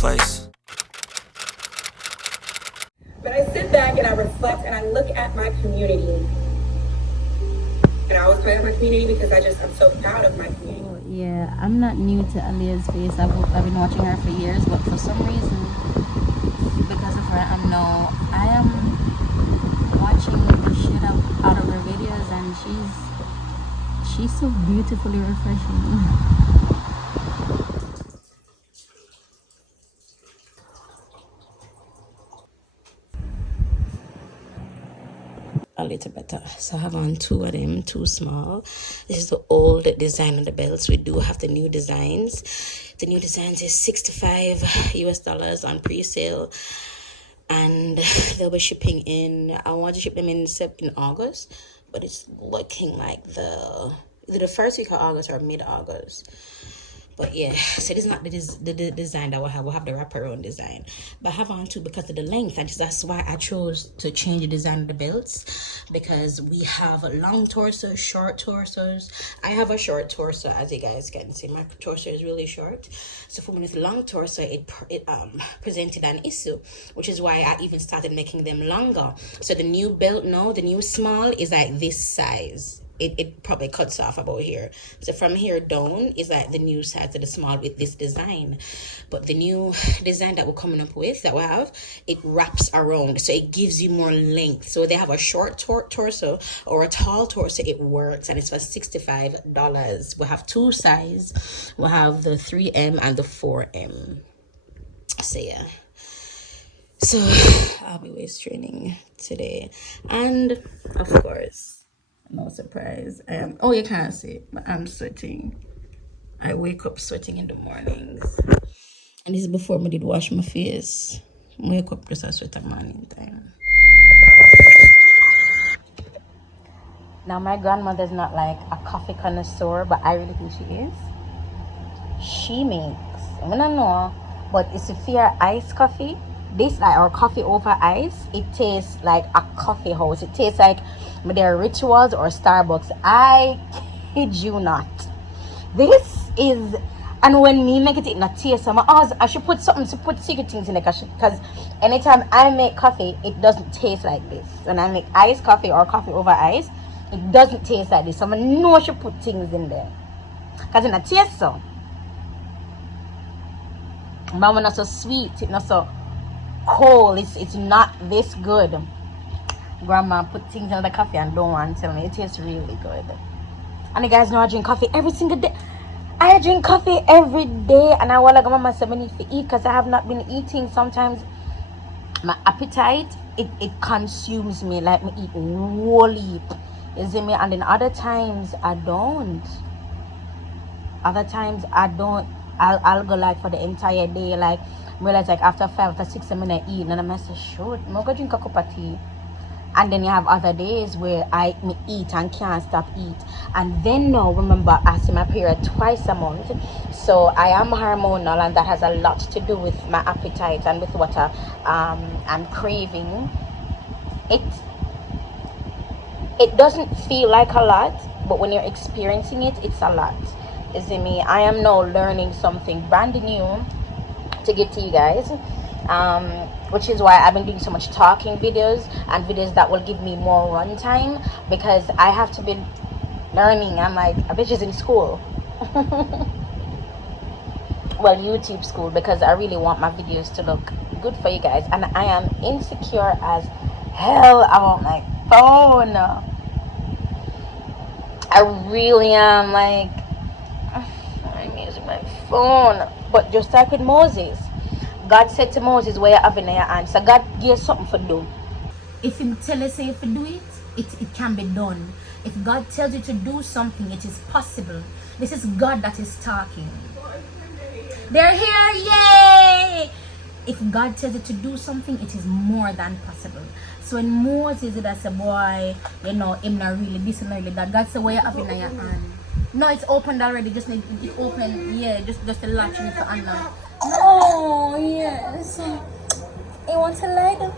place. But I sit back and I reflect and I look at my community. And I always play at my community because I'm so proud of my community. Oh, yeah, I'm not new to Aaliyah's face. I've been watching her for years, but for some reason, because of her, I am watching the shit out of her videos, and she's so beautifully refreshing. A little better. So I have on two of them, two small. This is the old design of the belts. We do have the new designs. The new designs is $65 on pre-sale, and they'll be shipping in, I want to ship them in August, but it's looking like either the first week of August or mid-August. But yeah, so this is not the design that we'll have the wraparound design, but I have on two because of the length, and that's why I chose to change the design of the belts, because we have long torsos, short torsos. I have a short torso, as you guys can see. My torso is really short, so for me with long torso, it presented an issue, which is why I even started making them longer. So the new belt now, the new small, is like this size. It probably cuts off about here. So from here down is like the new size of the small with this design. But the new design that we're coming up with, that we have, it wraps around. So it gives you more length. So they have a short torso or a tall torso. It works, and it's for $65. We have two sizes. We have the 3M and the 4M. So yeah. So I'll be waist training today. And of course, no surprise, oh, you can't see it, but I'm sweating. I wake up sweating in the mornings, and this is before I did wash my face. Wake up just a sweat at morning time. Now my grandmother's not like a coffee connoisseur, but I really think she is. She makes, I don't know, but it's a fair iced coffee. This, like our coffee over ice, it tastes like a coffee house. It tastes like their Rituals or Starbucks. I kid you not. This is, and when me make it not taste, I should put something to put secret things in it, because anytime I make coffee, it doesn't taste like this. When I make iced coffee or coffee over ice, it doesn't taste like this. So I know I should put things in there, because it not taste so. But when it's so sweet, it's not so cold, it's not this good. Grandma put things in the coffee and don't want to tell me. It tastes really good. And you guys know I drink coffee every single day. I drink coffee every day, and I want to go mama say I need to eat, because I have not been eating. Sometimes my appetite, it consumes me like me eat whole heap. You see me? And then other times I don't. I'll go like for the entire day, like realize like after 5 or 6 minutes I eat, and I'm say shoot, I'm gonna drink a cup of tea. And then you have other days where I eat and can't stop eat. And then now, remember, I see my period twice a month, so I am hormonal, and that has a lot to do with my appetite and with what I'm craving. It doesn't feel like a lot, but when you're experiencing it, it's a lot. You see me? I am now learning something brand new to give to you guys, which is why I've been doing so much talking videos and videos that will give me more runtime, because I have to be learning. I'm like a bitch is in school. Well, YouTube school, because I really want my videos to look good for you guys, and I am insecure as hell about my phone. I really am, like, I'm using my phone. But just like with Moses, God said to Moses, where you have in your hand. So God gave something for do. If He tell us if you do it, it can be done. If God tells you to do something, it is possible. This is God that is talking. They're here, yay! If God tells you to do something, it is more than possible. So when Moses did, I said, boy, you know, him not really this and really that. God said, where you have in your hand? No, it's opened already. Just need it open. Yeah, just the latch needs to unlock. Oh yes. You want to like it?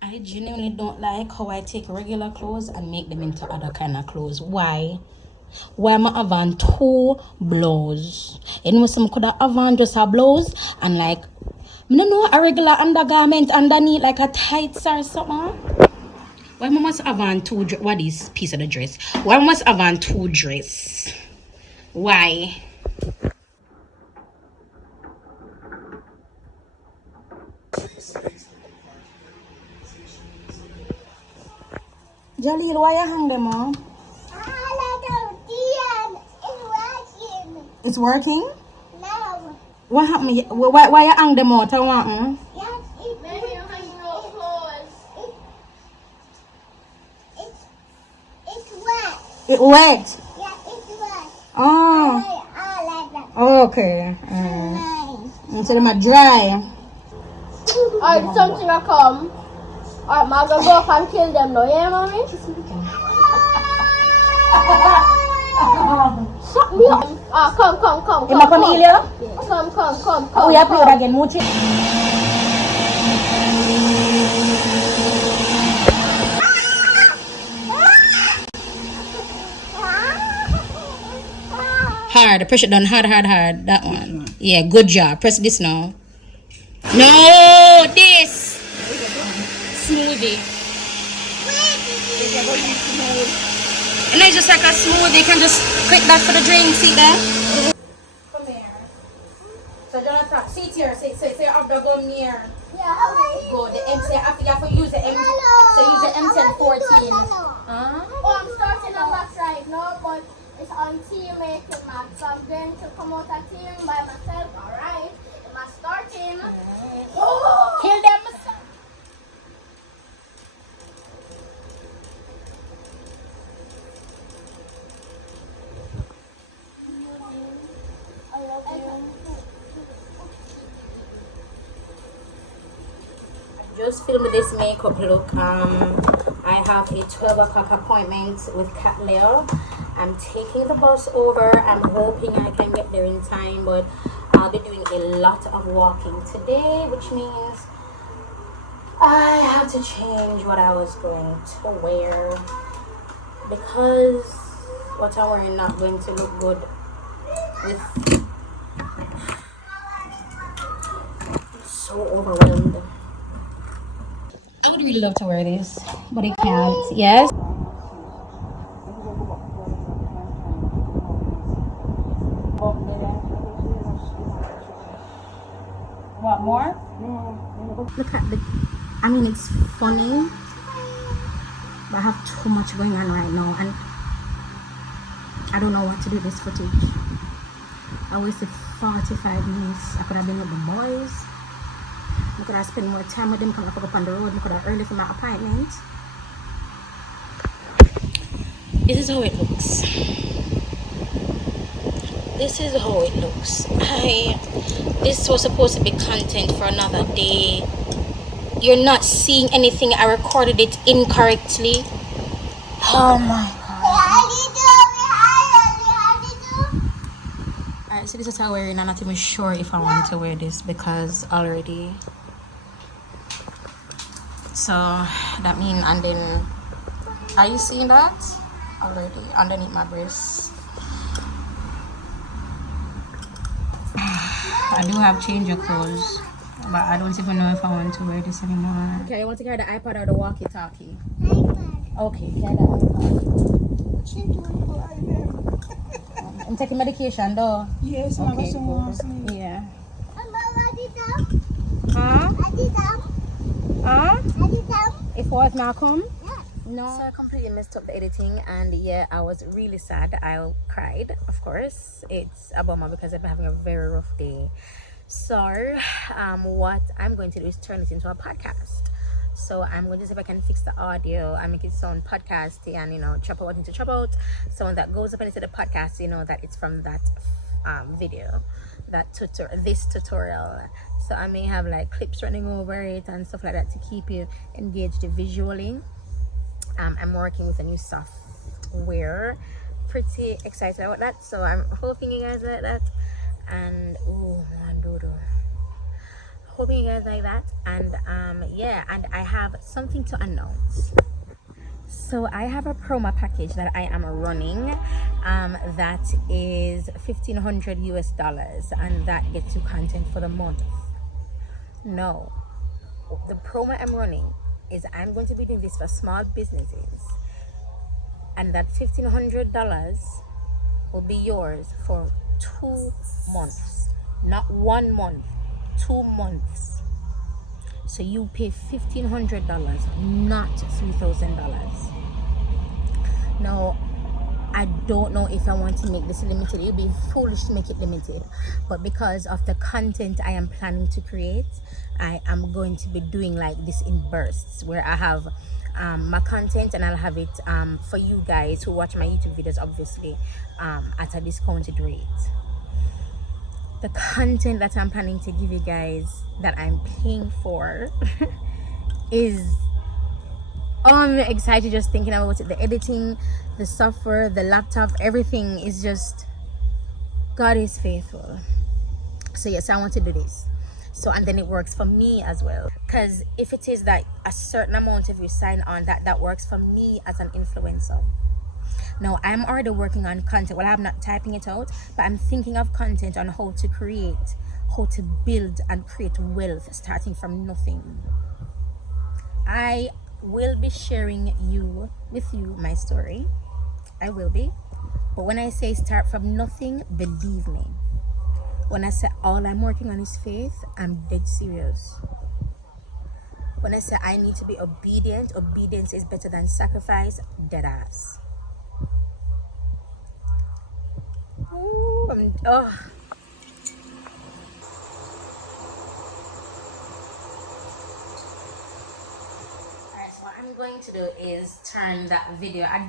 I genuinely don't like how I take regular clothes and make them into other kind of clothes. Why? Why am I having two blouse? You know, some could have having just a blouse and like, I don't know, a regular undergarment underneath like a tights or something. Why must have on two? What is piece of the dress? Why must have on two dress? Why? Jalil, why you hang them on? It's working. No. What happened? Why you hang them out? I want. Yes, it maybe you're hanging out clothes. It's wet. It wet. Yeah, it's wet. Oh. I like that. Okay. So them are dry. Alright, something will come. Alright, I'm gonna go up and kill them now, yeah, mommy? Shut me up. Come. Am I come here? Come. Oh, you play it again, Mochi. Hard, press it down, hard. That one. Yeah, good job. Press this now. No, this. Smoothie. And it's just like a smoothie. You can just click that for the drink. See that? Come here. So Jonathan, sit here. Say up the gum here. Yeah. Go. The M. Say after you have to use the M. So use the M1014. Oh, I'm starting a match right now, but it's on team making match. So I'm going to come out a team by myself. Alright. I'm starting. Oh. Kill them. I love you. Just filmed this makeup look. I have a 12 o'clock appointment with Cat Leo. I'm taking the bus over. I'm hoping I can get there in time, but I'll be doing a lot of walking today, which means I have to change what I was going to wear because what I'm wearing not going to look good with. I'm so overwhelmed. I would really love to wear this, but I can't. Yes. What more? Look at the. I mean, it's funny, but I have too much going on right now, and I don't know what to do with this footage. I wasted 45 minutes. I could have been with the boys. I could have spent more time with them. Come up on the road. I could have early for my appointment. This is how it looks. This was supposed to be content for another day. You're not seeing anything. I recorded it incorrectly. Oh my god. Alright, so this is how I'm wearing. I'm not even sure if I want to wear this because already. So that means, and then, are you seeing that? Already underneath my breasts. I do have change of clothes, but I don't even know if I want to wear this anymore. Okay, you want to carry the iPad or the walkie-talkie? iPad. Okay, carry the iPad. I'm taking medication though. Yes, Okay, Mama. good. Yeah. Huh? Huh? If what, Malcolm? Yeah. No. So I completely messed up the editing, and yeah, I was really sad. I cried, of course. It's a bummer because I've been having a very rough day. So what I'm going to do is turn it into a podcast. So I'm going to see if I can fix the audio and make it sound podcasty, and chop out into chop out. So when that goes up into the podcast, you know that it's from that video, this tutorial. So I may have like clips running over it and stuff like that to keep you engaged visually. I'm working with a new software. Pretty excited about that. So I'm hoping you guys like that. And hoping you guys like that. And yeah, and I have something to announce. So I have a promo package that I am running that is $1,500 and that gets you content for the month. No, the promo I'm running is I'm going to be doing this for small businesses, and that $1,500 will be yours for 2 months, not 1 month, 2 months. So you pay $1,500, not $3,000. Now, I don't know if I want to make this limited. It would be foolish to make it limited, but because of the content I am planning to create, I am going to be doing like this in bursts, where I have my content, and I'll have it for you guys who watch my YouTube videos, obviously, at a discounted rate. The content that I'm planning to give you guys that I'm paying for is, I'm excited just thinking about it. The editing, the software, the laptop, everything is just, God is faithful. So yes, I want to do this. So, and then it works for me as well, because if it is that a certain amount of you sign on, that works for me as an influencer. Now I'm already working on content. Well, I'm not typing it out, but I'm thinking of content on how to create, how to build and create wealth starting from nothing. I will be sharing with you my story. I will be. But when I say start from nothing, believe me. When I say all I'm working on is faith, I'm dead serious. When I say I need to be obedient, obedience is better than sacrifice, dead ass. Ooh, What I'm going to do is turn that video, I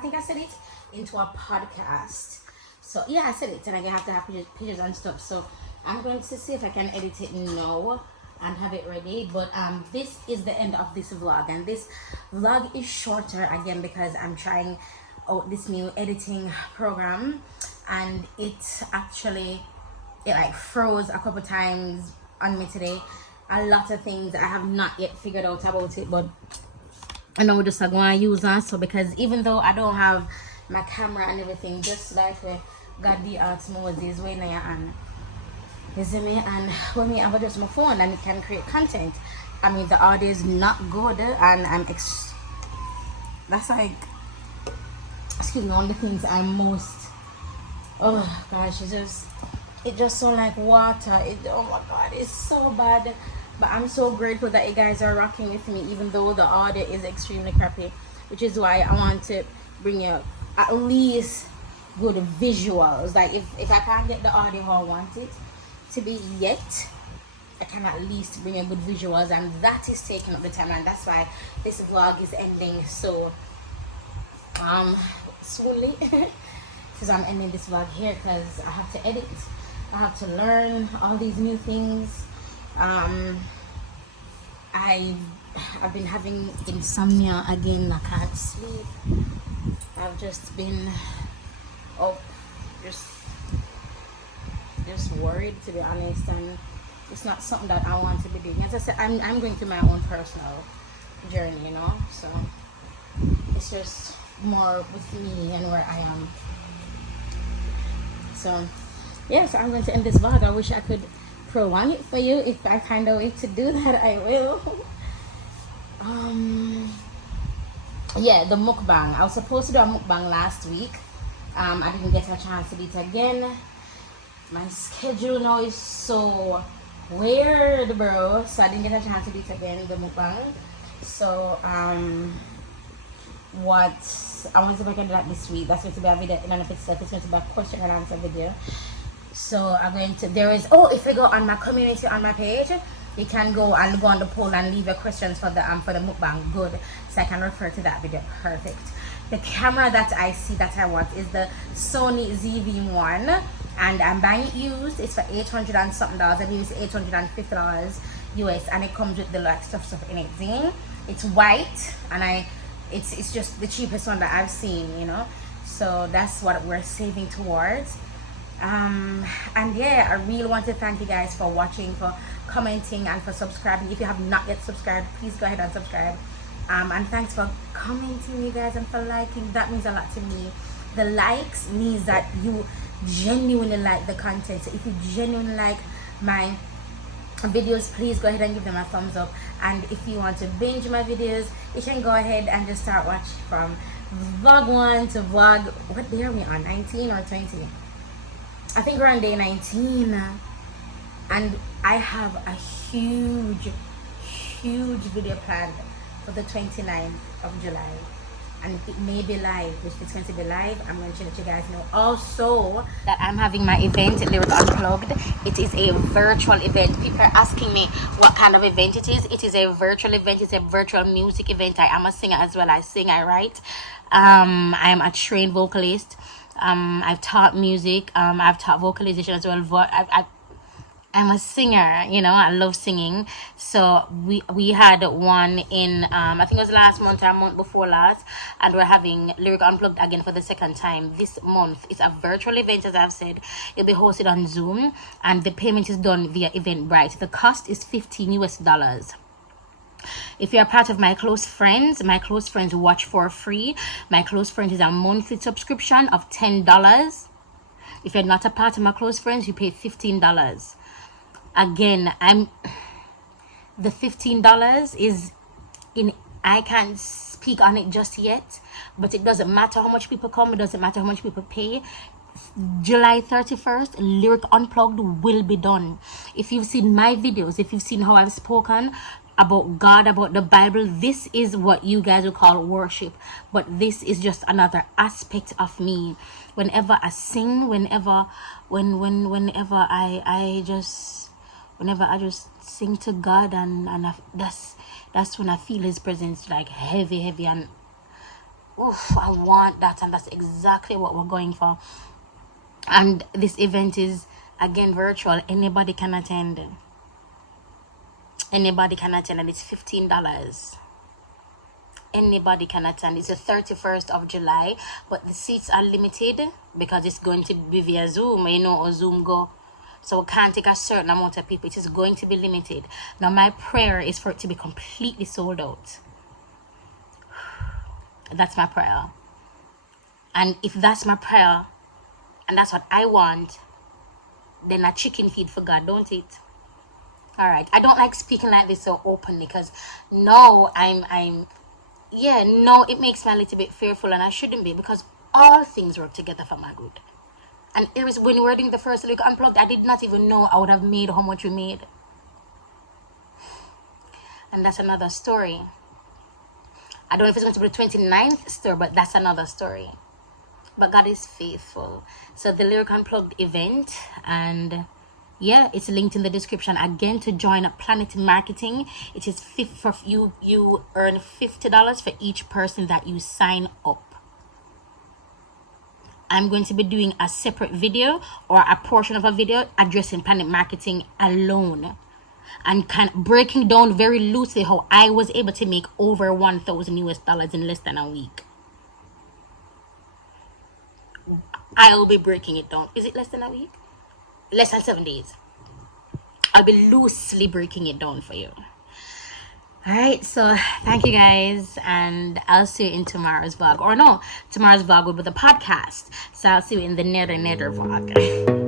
think I said it, into a podcast. So yeah, I said it, and I have to have pictures and stuff. So I'm going to see if I can edit it now and have it ready. But this is the end of this vlog, and this vlog is shorter again because I'm trying out this new editing program, and it like froze a couple times on me today. A lot of things I have not yet figured out about it, but I know just I'm going to use that. So because even though I don't have my camera and everything, just like God the asked Moses when I am, you see me, and when me have just my phone and it can create content. I mean, the audio is not good, and that's like, excuse me, one of the things I'm most, oh gosh, it just so like water. Oh my God, it's so bad. But I'm so grateful that you guys are rocking with me, even though the audio is extremely crappy, which is why I want to bring you at least good visuals. Like if I can't get the audio how I want it to be yet, I can at least bring you good visuals, and that is taking up the time, and that's why this vlog is ending so soonly. Because I'm ending this vlog here because I have to edit, I have to learn all these new things. I've been having insomnia again. I can't sleep. I've just been just worried, to be honest, and it's not something that I want to be doing. As I said, I'm going through my own personal journey, you know, so it's just more with me and where I am. So yeah, so I'm going to end this vlog. I wish I could prolong it for you. If I find a way to do that, I will. Yeah, the mukbang, I was supposed to do a mukbang last week. I didn't get a chance to do it again. My schedule now is so weird, bro, so I didn't get a chance to do it again, the mukbang. So what I want to see if I can do that this week. That's going to be a video in and of itself. It's going to be a question and answer video. So I'm going to, if you go on my community on my page, you can go on the poll and leave your questions for the mukbang. Good, so I can refer to that video. Perfect. The camera that I see that I want is the Sony ZV-1, and I'm buying it used. It's for $800 and something dollars. I believe it's $850 US, and it comes with the like stuff in it. See? It's white, and it's just the cheapest one that I've seen, you know. So that's what we're saving towards. And yeah, I really want to thank you guys for watching, for commenting, and for subscribing. If you have not yet subscribed, please go ahead and subscribe. And thanks for commenting, you guys, and for liking. That means a lot to me. The likes means that you genuinely like the content. So if you genuinely like my videos, please go ahead and give them a thumbs up. And if you want to binge my videos, you can go ahead and just start watching from vlog 1 to vlog, what day are we on, 19 or 20? I think we're on day 19. And I have a huge video planned for the 29th of July, and it may be live. If it's going to be live, I'm going to let you guys know. Also, that I'm having my event, Lyric Unplugged. It is a virtual event. People are asking me what kind of event it is. It is a virtual event. It's a virtual music event. I am a singer as well. I sing, I write. I'm a trained vocalist. I've taught music. I've taught vocalization as well. I'm a singer, you know, I love singing. So we had one in I think it was last month or a month before last, and we're having Lyric Unplugged again for the second time this month. It's a virtual event, as I've said. It'll be hosted on Zoom, and the payment is done via Eventbrite. The cost is $15 US. If you're a part of my close friends watch for free. My close friends is a monthly subscription of $10. If you're not a part of my close friends, you pay $15. Again, the $15 is in, I can't speak on it just yet, but it doesn't matter how much people come, it doesn't matter how much people pay. July 31st, Lyric Unplugged will be done. If you've seen my videos, if you've seen how I've spoken about God, about the Bible, this is what you guys would call worship, but this is just another aspect of me. Whenever I sing, whenever I just sing to God, and that's when I feel his presence like heavy, and I want that, and that's exactly what we're going for. And this event is again virtual. Anybody can attend, and it's $15. Anybody can attend. It's the 31st of July, but the seats are limited because it's going to be via Zoom. You know how Zoom go, so we can't take a certain amount of people. It is going to be limited. Now my prayer is for it to be completely sold out. That's my prayer. And if that's my prayer and that's what I want, then a chicken feed for God, don't it? All right. I don't like speaking like this so openly, because no, it makes me a little bit fearful, and I shouldn't be, because all things work together for my good. And it was when we were doing the first Lyric Unplugged, I did not even know I would have made how much we made. And that's another story. I don't know if it's going to be the 29th story, but that's another story. But God is faithful. So the Lyric Unplugged event, and yeah, it's linked in the description. Again, to join Planet Marketing, it is you earn $50 for each person that you sign up. I'm going to be doing a separate video or a portion of a video addressing Planet Marketing alone, and kind of breaking down very loosely how I was able to make over $1,000 US in less than a week. I'll be breaking it down. Is it less than a week? Less than 7 days. I'll be loosely breaking it down for you. All right, so thank you guys, and I'll see you in tomorrow's vlog. Or no, tomorrow's vlog will be the podcast. So I'll see you in the netter vlog.